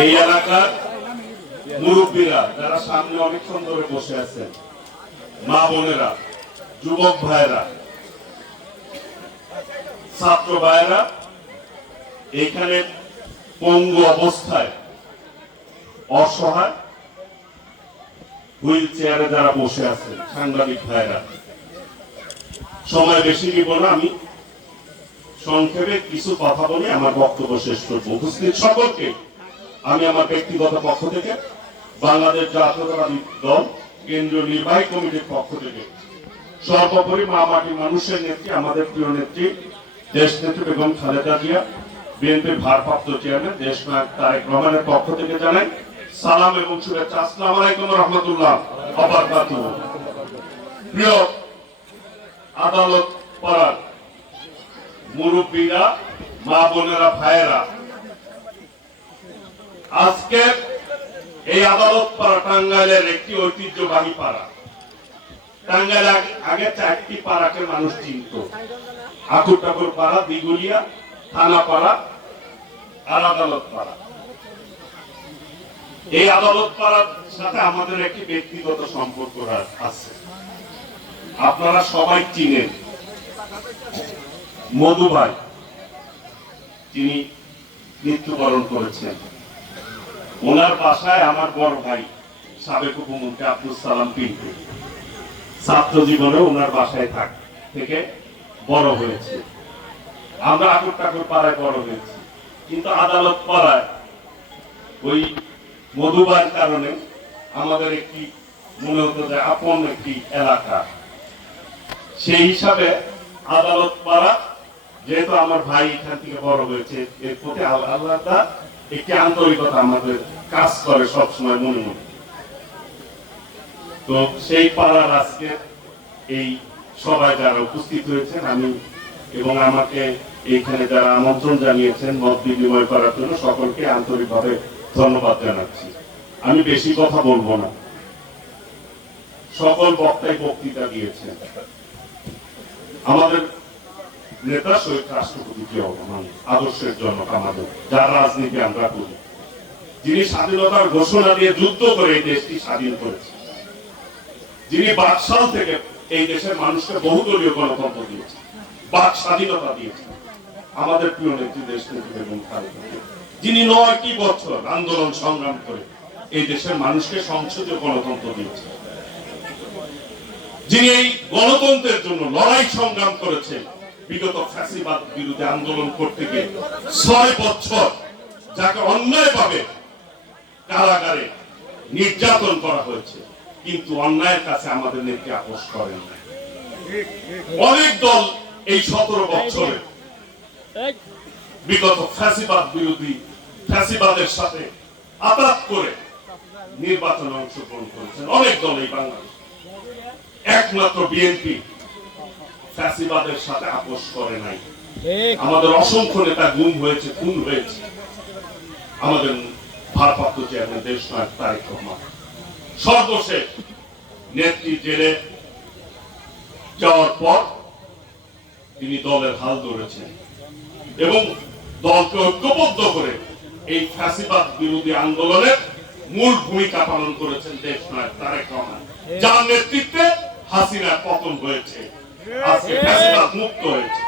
এই এলাকার মুরব্বীরা যারা সামনে অনেকক্ষণ ধরে বসে আছেন, মা বোনেরা, যুবক ভাইরা, ছাত্র ভাইরা, এখানে পঙ্গু অবস্থায় অসহায় হুইল চেয়ারে যারা বসে আছেন, সাংবাদিক ভাইরা, সময় বেশি নিব না, আমি সংক্ষেপে কিছু কথা বলে আমার বক্তব্য শেষ করব। উপস্থিত সকলকে আমি আমার ব্যক্তিগত পক্ষ থেকে, বাংলাদেশ জাতীয়তাবাদী দল কেন্দ্রীয় নির্বাহী কমিটির পক্ষ থেকে, সর্বোপরি মা মাটি মানুষের নেত্রী, আমাদের প্রিয় নেত্রী দেশ নেত্রী বেগম খালেদা জিয়া, বিএনপির ভারপ্রাপ্ত চেয়ারম্যান দেশ নায়ক তারেক রহমানের পক্ষ থেকে জানাই সালাম এবং শুভেচ্ছা। আসসালামু আলাইকুম ওয়া রাহমাতুল্লাহ ওয়া বারাকাতুহু। প্রিয় আদালত পাড়ার মুরব্বীরা, মা বোনেরা, ভাইয়েরা, আজকে এই আদালত পাড়া টাঙ্গাইলের একটি ঐতিহ্যবাহী পাড়া। টাঙ্গাইল আগে 4টি পাড়াকে মানুষ চিনত: আকুর ঠাকুর পাড়া, দিগুলিয়া, থানা পাড়া আর আদালত পাড়া। এই আদালত পাড়ার সাথে আমাদের একটি ব্যক্তিগত সম্পর্ক আছে। আপনারা সবাই চিনেন মধু ভাই, তিনি মৃত্যুবরণ করেছেন। ওনার বাসায় আমার বড় ভাই সাবেক উপমন্ত্রী আব্দুল সালাম পিন্টু ছাত্র জীবনে ওনার বাসায় থেকে বড় হয়েছে। আমরা আকুর ঠাকুর পাড়ায় বড় হয়েছি, কিন্তু আদালত পাড়ায় ওই মধুবার কারণে আমাদের একটি মনে হতো যে আপন একটি এলাকা। সেই হিসাবে আদালত পাড়া, যেহেতু আমার ভাই এখান থেকে বড় হয়েছে, এর প্রতি আলাদা একটি আন্তরিকতা আমাদের কাজ করে সবসময় মনে মনে। তো সেই পাড়ার আজকে এই সবাই যারা উপস্থিত হয়েছেন, আমি এবং আমাকে এইখানে যারা আমন্ত্রণ জানিয়েছেন মত বিনিময় করার জন্য, সকলকে আন্তরিকভাবে ধন্যবাদ জানাচ্ছি। আমি বেশি কথা বলবো না, সকল বক্তাই বক্তৃতা দিয়েছেন। আমাদের নেতা শহীদ রাষ্ট্রপতি জিয়াউর রহমান আদর্শের জনক, আমাদের যার রাজনীতি আমরা করি, যিনি স্বাধীনতার ঘোষণা দিয়ে যুদ্ধ করে এই দেশটি স্বাধীন করেছে, যিনি বাকশাল থেকে এই দেশের মানুষকে বহুদলীয় গণতন্ত্র দিয়েছে, বাক স্বাধীনতা দিয়েছে, আমাদের প্রিয় নেত্রী দেশ নেত্রী বেগম খালেদা জিয়া, যিনি 9টি বছর আন্দোলন সংগ্রাম করে এই দেশের মানুষকে সংসদীয় গণতন্ত্র দিয়েছে, যিনি এই গণতন্ত্রের জন্য লড়াই সংগ্রাম করেছেন। বিগত ফ্যাসিবাদ বিরুদ্ধে আন্দোলন করতে গিয়ে 6 বছর যাকে অন্যায়ভাবে কারাগারে নির্যাতন করা হয়েছে, কিন্তু অন্যায়ের কাছে আমাদের নেত্রী আপোষ করেন না। অনেক দল এই 17 বছরে বিগত ফ্যাসিবাদ বিরোধী ফ্যাসিবাদের সাথে আঘাত করে নির্বাচনে অংশগ্রহণ করেছেন অনেক দল এই বাংলাদেশ। একমাত্র বিএনপি ফ্যাসিবাদের সাথে আপোষ করে নাই। আমাদের অসংখ্য নেতা গুম হয়েছে, খুন হয়েছে। আমাদের ভারপ্রাপ্ত চেয়ারম্যান দেশ নায়ক তারেক রহমান সর্বশেষ নেত্রী জেলে যাওয়ার পর তিনি দলের হাল ধরেছেন এবং দলকে ঐক্যবদ্ধ করে এই ফ্যাসিবাদ বিরোধী আন্দোলনের মূল ভূমিকা পালন করেছেন দেশ নায়ক তারেক রহমান, যার নেতৃত্বে হাসিনার পতন হয়েছে, আজকে ফ্যাসিবাদ মুক্ত হয়েছে।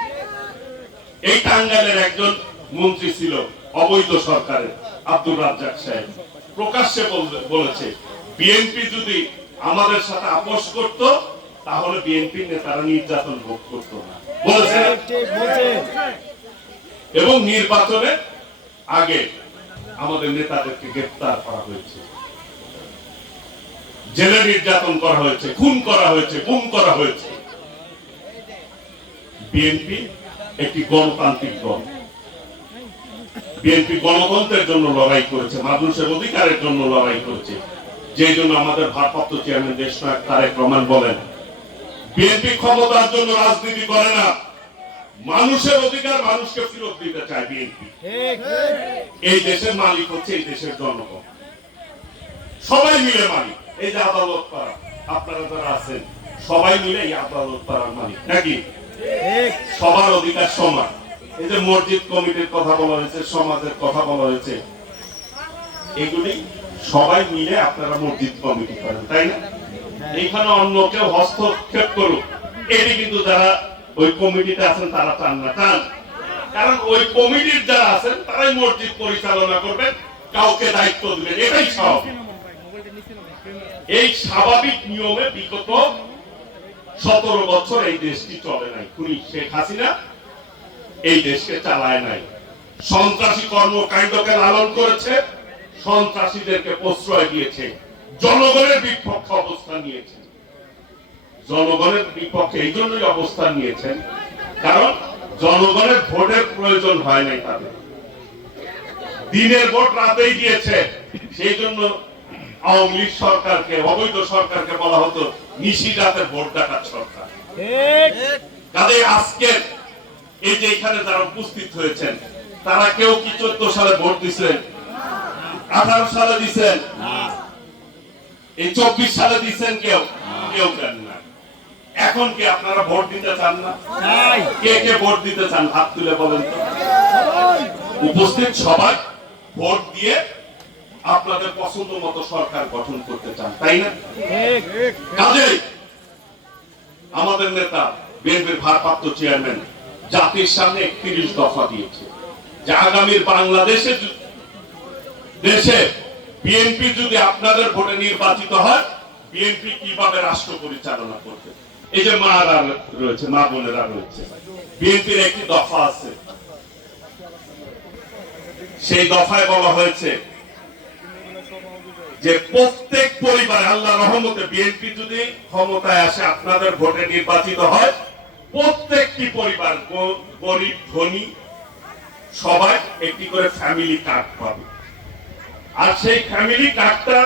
এই টাঙ্গাইলের একজন মন্ত্রী ছিল অবৈধ সরকারের, আব্দুর রাজ্জাক সাহেব, প্রকাশ্যে বলেছে বিএনপি যদি আমাদের সাথে আপোষ করত তাহলে বিএনপির নেতারা নির্যাতন ভোগ করতো না বলেছে। এবং নির্বাচনের আগে আমাদের নেতাদেরকে গ্রেফতার করা হয়েছে, জেলে নির্যাতন করা হয়েছে, খুন করা হয়েছে, গুম করা হয়েছে। বিএনপি একটি গণতান্ত্রিক দল, বিএনপি গণতন্ত্রের জন্য লড়াই করেছে, মানুষের অধিকারের জন্য লড়াই করেছে। যে জন্য আমাদের ভারপ্রাপ্ত চেয়ারম্যান দেশ নায়ক তারেক রহমান বলেন, বিএনপি ক্ষমতার জন্য রাজনীতি করে না, মানুষের অধিকার মানুষকে ফেরত দিতে চায় বিএনপি। এই দেশের মালিক হচ্ছে এই দেশের জনগণ, সবাই মিলে মালিক। এই যে আদালত পাড়া, আপনারা যারা আছেন সবাই মিলে এই আদালত পাড়ার মালিক নাকি? সবার অধিকার সমান। এই যে মসজিদ কমিটির কথা বলা হয়েছে, সমাজের কথা বলা হয়েছে, এগুলি সবাই মিলে আপনারা মসজিদ কমিটি করেন, তাই না? এইখানে অন্য কেউ হস্তক্ষেপ করুক, এটি কিন্তু যারা ওই কমিটিতে আছেন তারা চান না, চান। কারণ ওই কমিটির যারা আছেন তারাই মসজিদ পরিচালনা করবেন, কাউকে দায়িত্ব দিবেন, এটাই স্বাভাবিক। এই স্বাভাবিক নিয়মে বিগত 17 বছর এই দেশটি চলে নাই। খুনি শেখ হাসিনা এই দেশকে চালায় নাই। সন্ত্রাসী কর্মকাণ্ডকে লালন করেছে, সন্ত্রাসীদেরকে প্রশ্রয় দিয়েছে, জনগণের বিপক্ষে অবস্থান নিয়েছে। জনগণের বিপক্ষে এই জন্যই অবস্থান নিয়েছেন কারণ জনগণের ভোটের প্রয়োজন হয় নাই তাদের। দিনের ভোট রাতেই দিয়েছে, সেই জন্য আওয়ামী লীগ সরকারকে, অবৈধ সরকারকে বলা হতো নিশি রাতের ভোট ডাকাত সরকার। কাজে আজকে এই যে এখানে যারা উপস্থিত হয়েছেন তারা কেউ কি 14 সালে ভোট দিচ্ছেন, 18 সালে দিচ্ছেন, এই 24 সালে দিচ্ছেন? কেউ কেউ দেন না। এখন কি আপনারা ভোট দিতে চান না? কে কে ভোট দিতে চান হাত তুলে বলেন তো। উপস্থিত সবাই ভোট দিয়ে আপনাদের পছন্দ মতো সরকার গঠন করতে চান, তাই না? কাজেই আমাদের নেতা বিএনপির ভারপ্রাপ্ত চেয়ারম্যান জাতির সামনে 31 দফা দিয়েছে যে আগামীর বাংলাদেশে দেশে বিএনপি যদি আপনাদের ভোটে নির্বাচিত হয়, বিএনপি কিভাবে রাষ্ট্র পরিচালনা করবে। এই যে মারা রয়েছে, মা বোনেরা রয়েছে, বিএনপির একটি দফা আছে, সেই দফায় বলা হয়েছে যে প্রত্যেক পরিবারে আল্লাহ রহমতে বিএনপি যদি ক্ষমতায় আসে, আপনাদের ভোটে নির্বাচিত হয়, প্রত্যেকটি পরিবার গরিব ধনী সবাই একটি করে ফ্যামিলি কার্ড পাবে। আর সেই ফ্যামিলি কার্ডটা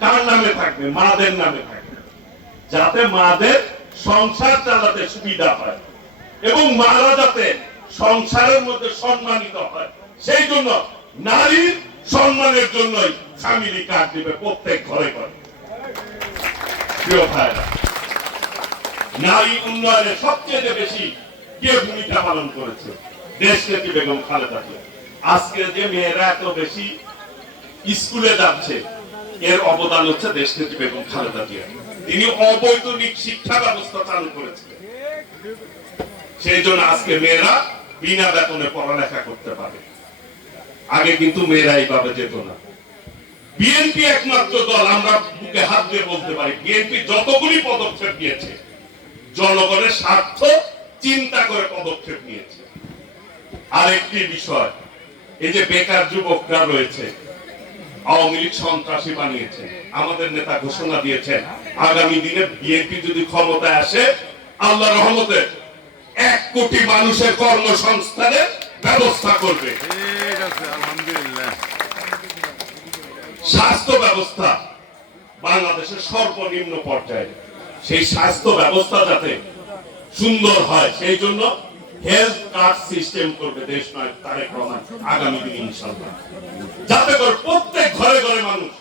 কার নামে থাকবে? মাদের নামে থাকবে, যাতে মাদের সংসার চালাতে সুবিধা হয় এবং মারা যাতে সংসারের মধ্যে সম্মানিত হয়। সেই জন্য নারীর সম্মানের জন্যই ফ্যামিলি কার্ড দিবে প্রত্যেক ঘরে ঘরে। প্রিয় ভাইরা, নারী উন্নয়নে সবচেয়ে বেশি কে ভূমিকা পালন করেছে? দেশনেত্রী বেগম খালেদা জিয়া। আজকে যে মেয়েরা এত বেশি স্কুলে যাচ্ছে, এর অবদান হচ্ছে দেশনেত্রী বেগম খালেদা জিয়া। তিনি অবৈতনিক শিক্ষা ব্যবস্থা চালু করেছিলেন, সেই জন্য আজকে মেয়েরা বিনা বেতনে পড়ালেখা করতে পারে। আগে কিন্তু মেয়েরা এইভাবে যেত না। বিএনপি একমাত্র দল, আমরা বুকে হাত দিয়ে বলতে পারি, বিএনপি যতগুলি পদক্ষেপ নিয়েছে জনগণের স্বার্থ চিন্তা করে পদক্ষেপ নিয়েছে। আরেকটি বিষয়, এই যে বেকার যুবকরা রয়েছে, আওয়ামী লীগ সন্ত্রাসী বানিয়েছে। আমাদের নেতা ঘোষণা দিয়েছেন আগামী দিনে বিএনপি যদি ক্ষমতায় আসে, আল্লাহ রহমতে 1 কোটি মানুষের কর্মসংস্থানের ব্যবস্থা করবে। আলহামদুলিল্লাহ। স্বাস্থ্য ব্যবস্থা বাংলাদেশের সর্বনিম্ন পর্যায়ে, সেই স্বাস্থ্য ব্যবস্থা যাতে সুন্দর হয় সেই জন্য হেলথ কার্ড সিস্টেম করবে দেশ নয় তারেক রহমান আগামী দিনে ইনশাআল্লাহ, যাতে করে প্রত্যেক ঘরে ঘরে মানুষ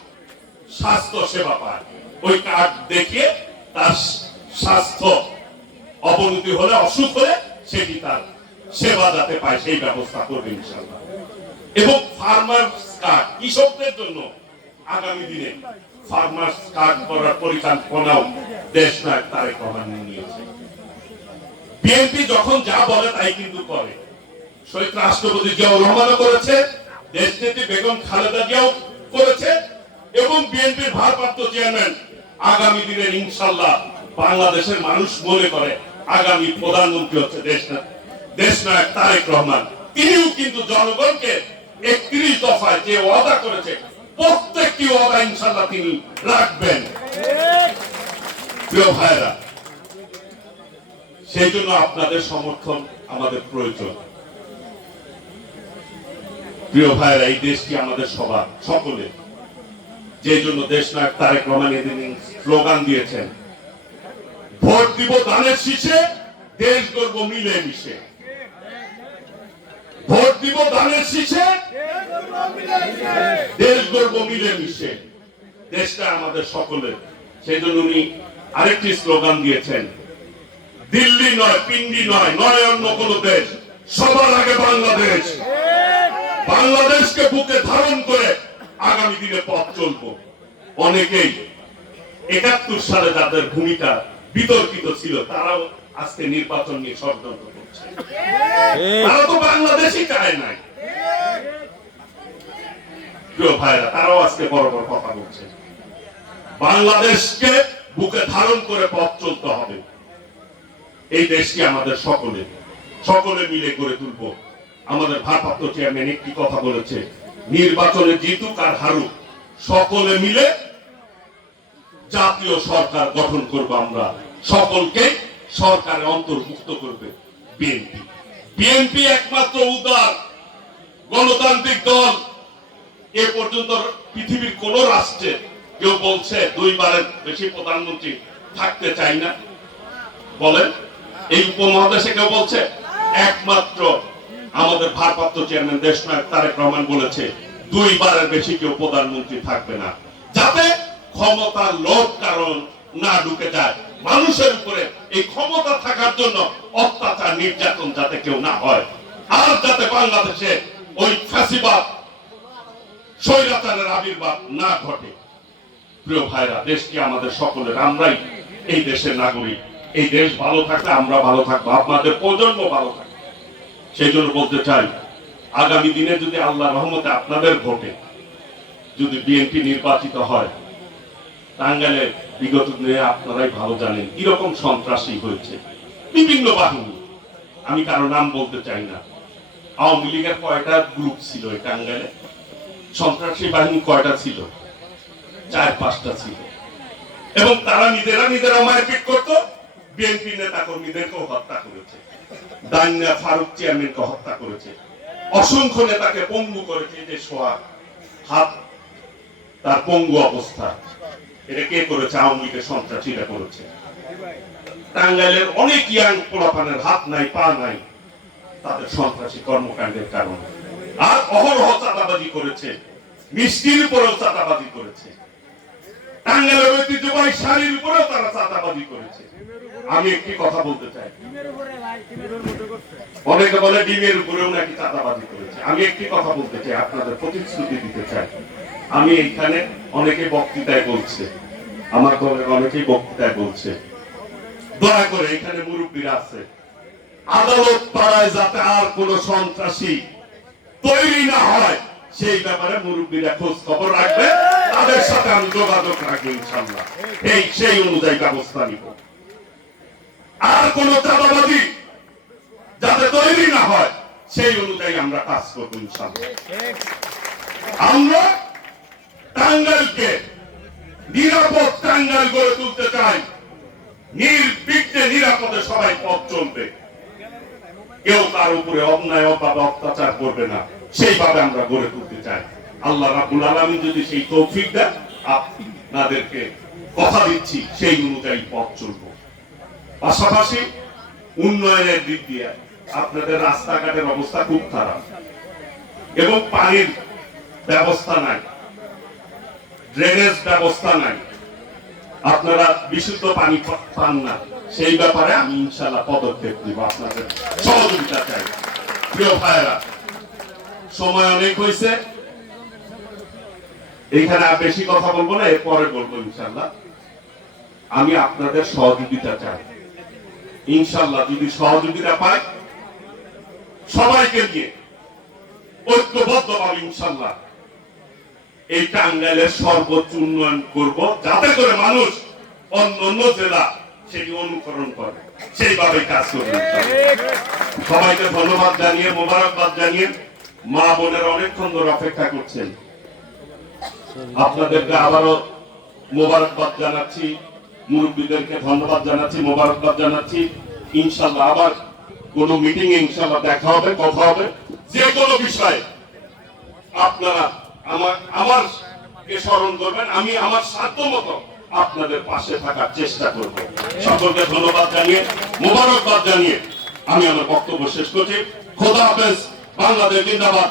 স্বাস্থ্য সেবা পায়। ওই কার্ড দেখিয়ে তার স্বাস্থ্য অবনতি হলে, অসুখ হলে সেটি তার সেবা যাতে পায় সেই ব্যবস্থা করবে ইনশাআল্লাহ। এবং ফার্মার্স কার্ড, কৃষকদের জন্য আগামী দিনে ফার্মার্স কার্ড করার পরিকল্পনাও দেশ নায়ক তারেক রহমান নিয়েছে। বিএনপি যখন যা বলে তাই কিন্তু করে। শহীদ রাষ্ট্রপতি জিয়াউর রহমানও করেছে, দেশনেত্রী বেগম খালেদা জিয়াও করেছে এবং বিএনপির ভারপ্রাপ্ত চেয়ারম্যান আগামী দিনের ইনশাআল্লাহ বাংলাদেশের মানুষ মনে করে আগামী প্রধানমন্ত্রী হচ্ছে দেশ নায়ক তারেক রহমান। তিনিও কিন্তু জনগণকে 31 দফায় যে ওয়াদা করেছে প্রত্যেকটি ওয়াদা ইনশাআল্লাহ তিনি রাখবেন। প্রিয় ভাইরা, সেই জন্য আপনাদের সমর্থন আমাদের প্রয়োজন। প্রিয় ভাইরা, এই দেশটি আমাদের সবার, সকলের। যে জন্য দেশ নায়ক তারেক রহমান এদিন স্লোগান দিয়েছেন, ভোট দিব ধানের শীষে, দেশ গড়ব মিলে মিশে। ভোট দিব ধানের শীষে, দেশ গড়ব মিলে মিশে। দেশটা আমাদের সকলের। সেই জন্য উনি আরেকটি স্লোগান দিয়েছেন, দিল্লি নয়, পিন্ডি নয়, নয় অন্য কোন দেশ, সবার আগে বাংলাদেশ। বাংলাদেশকে বুকে ধারণ করে আগামী দিনে পথ চলবো। অনেকেই ৭১ সালে যাদের ভূমিকা বিতর্কিত ছিল তারাও আজকে নির্বাচন নিয়ে ষড়যন্ত্র করছে। তারা তো বাংলাদেশই চায় নাই। প্রিয় ভাইরা, তারাও আজকে বড় বড় কথা বলছে। বাংলাদেশকে বুকে ধারণ করে পথ চলতে হবে। এই দেশকে আমাদের সকলে মিলে গড়ে তুলবো। আমাদের ভারপ্রাপ্ত চেয়ারম্যান একটি কথা বলেছে, নির্বাচনে জিতুক আর হারুক, সকলে মিলে জাতীয় সরকার গঠন করব। আমরা সকলকে সরকারে অন্তর্ভুক্ত করবে বিএনপি। বিএনপি একমাত্র উদার গণতান্ত্রিক দল। এ পর্যন্ত পৃথিবীর কোন রাষ্ট্রে কেউ বলছে 2 বারের বেশি প্রধানমন্ত্রী থাকতে চাই না? বলেন, এই উপমহাদেশে কেউ বলছে? একমাত্র আমাদের ভারপ্রাপ্ত চেয়ারম্যান দেশনায়ক তারেক রহমান বলেছে 2 বারের বেশি কেউ প্রধানমন্ত্রী থাকবে না, যাতে ক্ষমতার লোভ কারণ না ঢুকে যায় মানুষের উপরে। এই ক্ষমতা থাকার জন্য অত্যাচার নির্যাতন যাতে কেউ না হয়, আর যাতে বাংলাদেশে ওই ফ্যাসিবাদ স্বৈরাচারের আবির্ভাব না ঘটে। প্রিয় ভাইরা, দেশকে আমাদের সকলের, আমরাই এই দেশের নাগরিক। এই দেশ ভালো থাকলে আমরা ভালো থাকবো, আপনাদের প্রজন্ম ভালো থাকবে। সেই জন্য বলতে চাই, আগামী দিনে যদি আল্লাহ রহমতে আপনাদের ভোটে যদি বিএনপি নির্বাচিত হয়, টাঙ্গাইলে বিগত দিনে আপনারাই ভালো জানেন কিরকম সন্ত্রাসী হয়েছে বিভিন্ন বাহিনী। আমি কারো নাম বলতে চাই না। আওয়ামী লীগের কয়টা গ্রুপ ছিল এই টাঙ্গাইলে? সন্ত্রাসী বাহিনী কয়টা ছিল? 4-5টা ছিল। এবং তারা নিজেরা মারপিট করত, বিএনপি নেতা কর্মীদেরকেও হত্যা করেছে। দানিয়া ফারুক চেয়ারম্যানকে হত্যা করেছে, অসংখ্য নেতাকে পঙ্গু করেছে। যে সোহাগ হাত তার পঙ্গু অবস্থা, এটা কে করেছে? আওয়ামী লীগের সন্ত্রাসীরা করেছে। টাঙ্গাইলের অনেক ইয়াং পোলাপানের হাত নাই, পা নাই, তাদের সন্ত্রাসী কর্মকাণ্ডের কারণে। আর অহরহ চাঁদাবাজি করেছে, মিষ্টির উপরেও চাঁদাবাজি করেছে, টাঙ্গাইলের ঐতিহ্যবাহী শাড়ির উপরেও তারা চাঁদাবাজি করেছে। আমি একটি কথা বলতে চাই, অনেকে বলে ডিমের উপরেও নাকি চাঁদাবাজি করেছে। আমি একটি কথা বলতে চাই, আপনাদের প্রতিশ্রুতি দিতে চাই। আমি এইখানে অনেকে বক্তৃতায় বলছে, আমার দলের অনেকেই বক্তৃতায় বলছে, দয়া করে এখানে মুরব্বীরা আছে, আদালত পাড়ায় যাতে আর কোন সন্ত্রাসী তৈরি না হয় সেই ব্যাপারে মুরব্বীরা খোঁজ খবর রাখবে, তাদের সাথে আমি যোগাযোগ রাখবো ইনশাল্লাহ। সেই অনুযায়ী ব্যবস্থা নিব। আর কোন চাঁদাবাজি যাতে তৈরি না হয় সেই অনুযায়ী আমরা কাজ করবো ইনশাল্লাহ। আমরা টাঙ্গাইলকে নিরাপদ টাঙ্গাইল গড়ে তুলতে চাই। নির্বিঘ্নে নিরাপদে সবাই পথ চলবে, কেউ তার উপরে অন্যায় অভাবে অত্যাচার করবে না, সেইভাবে আমরা গড়ে তুলতে চাই। আল্লাহ রাব্বুল আলামিন যদি সেই তৌফিক দেন, আপনাদেরকে কথা দিচ্ছি সেই অনুযায়ী পথ চলবো। পাশাপাশি উন্নয়নের দিক দিয়ে আপনাদের রাস্তাঘাটের অবস্থা খুব খারাপ এবং পানির ব্যবস্থা নাই, ড্রেনেজ ব্যবস্থা নাই, আপনারা বিশুদ্ধ পানি পান না। সেই ব্যাপারে আমি ইনশাআল্লাহ পদক্ষেপ নিব, আপনাদের সহযোগিতা চাই। প্রিয় ভাইরা, সময় অনেক হয়েছে, এইখানে আর বেশি কথা বলবো না, এরপরে বলবো ইনশাআল্লাহ। আমি আপনাদের সহযোগিতা চাই। ইনশাআল্লাহ যদি সহযোগিতা পাই, সবাইকে নিয়ে ঐক্যবদ্ধভাবে ইনশাআল্লাহ এই টাঙ্গাইলের সর্বোচ্চ উন্নয়ন করব, যাতে করে মানুষ অন্য জেলা সেটি অনুকরণ করে, সেইভাবে কাজ করবে। সবাইকে ধন্যবাদ জানিয়ে, মোবারকবাদ জানিয়ে, মা বোনের অনেকক্ষণ ধরে অপেক্ষা করছেন, আপনাদেরকে আবারও মোবারকবাদ জানাচ্ছি, মুরব্বীদেরকে ধন্যবাদ জানাচ্ছি, মোবারকবাদ জানাচ্ছি। ইনশাআল্লাহ আবার কোন মিটিং এ ইনশাআল্লাহ দেখা হবে, কথা হবে। যে কোনো বিষয়ে আপনারা আমাকে স্মরণ করবেন, আমি আমার সাধ্য মতো আপনাদের পাশে থাকার চেষ্টা করব। সকলকে ধন্যবাদ জানিয়ে, মোবারকবাদ জানিয়ে আমি আমার বক্তব্য শেষ করছি। খোদা হাফেজ। বাংলাদেশ জিন্দাবাদ।